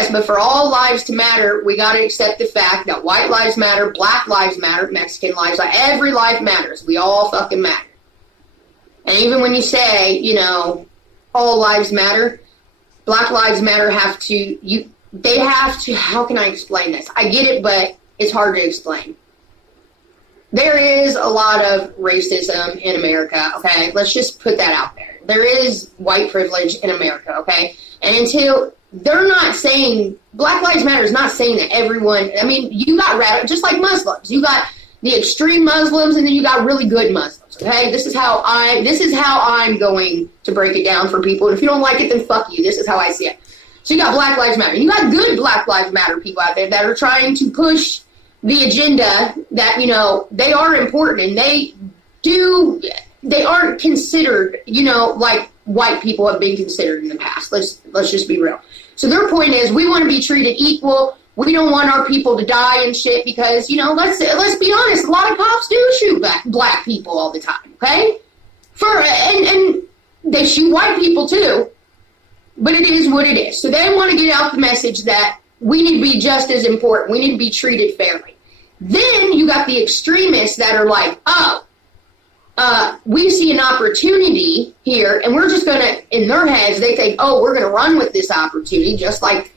Yes, but for all lives to matter, we got to accept the fact that white lives matter, black lives matter, Mexican lives matter, every life matters. We all fucking matter. And even when you say, you know, all lives matter, black lives matter they have to, how can I explain this? I get it, but it's hard to explain. There is a lot of racism in America, okay? Let's just put that out there. There is white privilege in America, okay? And until they're not saying, Black Lives Matter is not saying that everyone, I mean, you got just like Muslims. You got the extreme Muslims and then you got really good Muslims, okay? This is how I'm going to break it down for people. And if you don't like it, then fuck you. This is how I see it. So you got Black Lives Matter. You got good Black Lives Matter people out there that are trying to push the agenda that, you know, they are important and they aren't considered, you know, like white people have been considered in the past. Let's just be real. So their point is we want to be treated equal. We don't want our people to die and shit because, you know, let's be honest, a lot of cops do shoot black people all the time, okay? And they shoot white people too, but it is what it is. So they want to get out the message that we need to be just as important. We need to be treated fairly. Then you got the extremists that are like, we see an opportunity here, and we're just going to, in their heads, they think, we're going to run with this opportunity, just like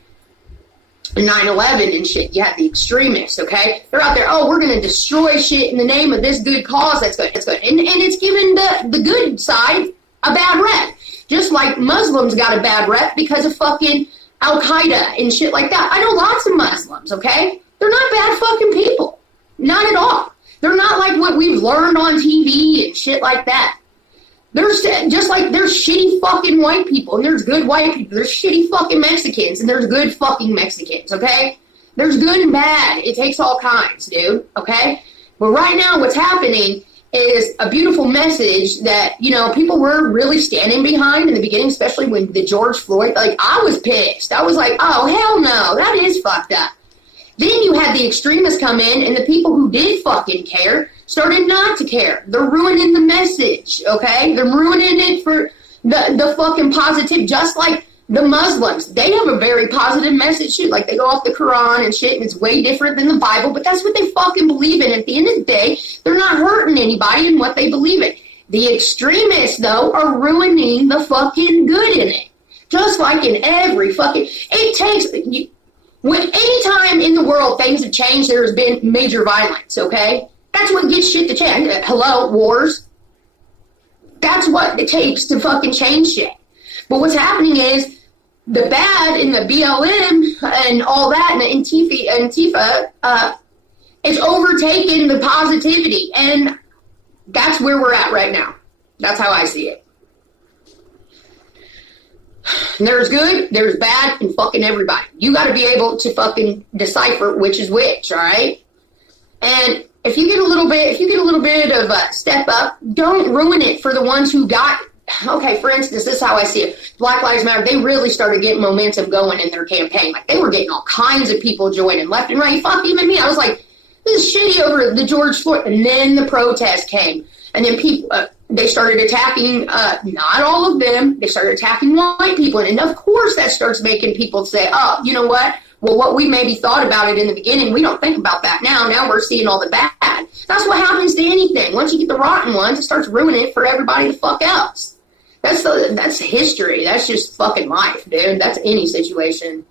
9/11 and shit. You have the extremists, okay? They're out there, we're going to destroy shit in the name of this good cause. That's good. That's good. And it's giving the good side a bad rep. Just like Muslims got a bad rep because of fucking Al-Qaeda and shit like that. I know lots of Muslims, okay? They're not bad fucking people. Not at all. They're not like what we've learned on TV and shit like that. There's just like there's shitty fucking white people and there's good white people. There's shitty fucking Mexicans and there's good fucking Mexicans, okay? There's good and bad. It takes all kinds, dude, okay? But right now what's happening is a beautiful message that, you know, people were really standing behind in the beginning, especially when the George Floyd, like, I was pissed. I was like, oh, hell no, that is fucked up. Then you had the extremists come in, and the people who did fucking care started not to care. They're ruining the message, okay? They're ruining it for the fucking positive, just like the Muslims. They have a very positive message, too. Like, they go off the Quran and shit, and it's way different than the Bible, but that's what they fucking believe in. At the end of the day, they're not hurting anybody in what they believe in. The extremists, though, are ruining the fucking good in it. Just like in every fucking... It takes... Any time in the world things have changed, there has been major violence, okay? That's what gets shit to change. Hello, wars. That's what it takes to fucking change shit. But what's happening is the bad in the BLM and all that and the Antifa is overtaking the positivity. And that's where we're at right now. That's how I see it. There's good, there's bad, and fucking everybody. You got to be able to fucking decipher which is which, all right? And if you get a little bit of a step up, don't ruin it for the ones who got. Okay, for instance, this is how I see it. Black Lives Matter. They really started getting momentum going in their campaign. Like they were getting all kinds of people joining left and right. Fuck even me. I was like, this is shitty over the George Floyd. And then the protest came, and then people. They started attacking, not all of them, they started attacking white people. And of course that starts making people say, oh, you know what? Well, what we maybe thought about it in the beginning, we don't think about that now. Now we're seeing all the bad. That's what happens to anything. Once you get the rotten ones, it starts ruining it for everybody the fuck else. That's history. That's just fucking life, dude. That's any situation.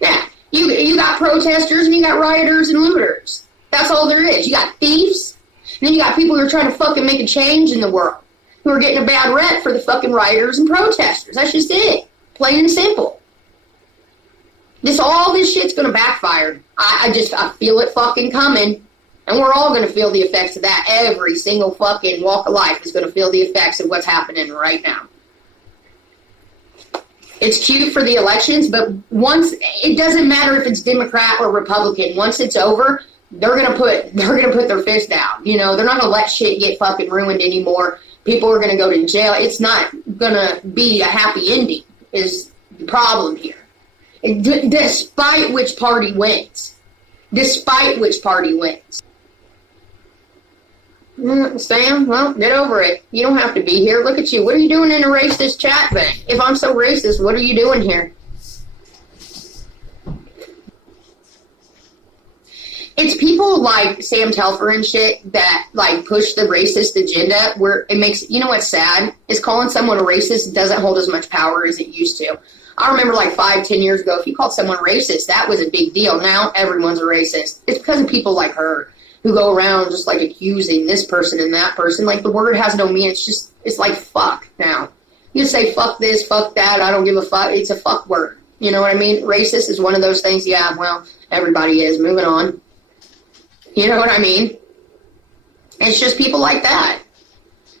Yeah, you got protesters and you got rioters and looters. That's all there is. You got thieves. And then you got people who are trying to fucking make a change in the world, who are getting a bad rep for the fucking rioters and protesters. That's just it. Plain and simple. All this shit's gonna backfire. I feel it fucking coming. And we're all gonna feel the effects of that. Every single fucking walk of life is gonna feel the effects of what's happening right now. It's cute for the elections, but once, it doesn't matter if it's Democrat or Republican. Once it's over, they're gonna put their fist down. You know, they're not gonna let shit get fucking ruined anymore. People are gonna go to jail. It's not gonna be a happy ending. Is the problem here? Despite which party wins. Despite which party wins. Sam, well, get over it. You don't have to be here. Look at you. What are you doing in a racist chat then? If I'm so racist, what are you doing here? It's people like Sam Telfer and shit that like push the racist agenda where it makes, you know what's sad? Is calling someone a racist doesn't hold as much power as it used to. I remember like 5-10 years ago, if you called someone racist, that was a big deal. Now everyone's a racist. It's because of people like her who go around just like accusing this person and that person. Like the word has no meaning. It's like fuck now. You say fuck this, fuck that, I don't give a fuck. It's a fuck word. You know what I mean? Racist is one of those things. Yeah, well, everybody is. Moving on. You know what I mean? It's just people like that.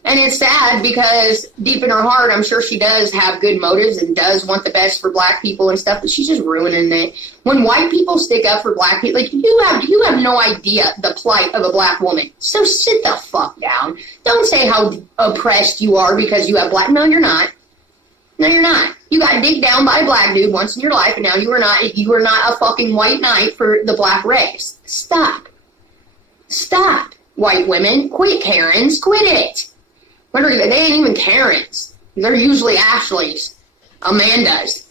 And it's sad because deep in her heart, I'm sure she does have good motives and does want the best for black people and stuff, but she's just ruining it. When white people stick up for black people, like you have no idea the plight of a black woman. So sit the fuck down. Don't say how oppressed you are because you have black. No, you're not. No, you're not. You got digged down by a black dude once in your life, and now you are not a fucking white knight for the black race. Stop. Stop, white women. Quit, Karens. Quit it. They ain't even Karens. They're usually Ashleys. Amandas.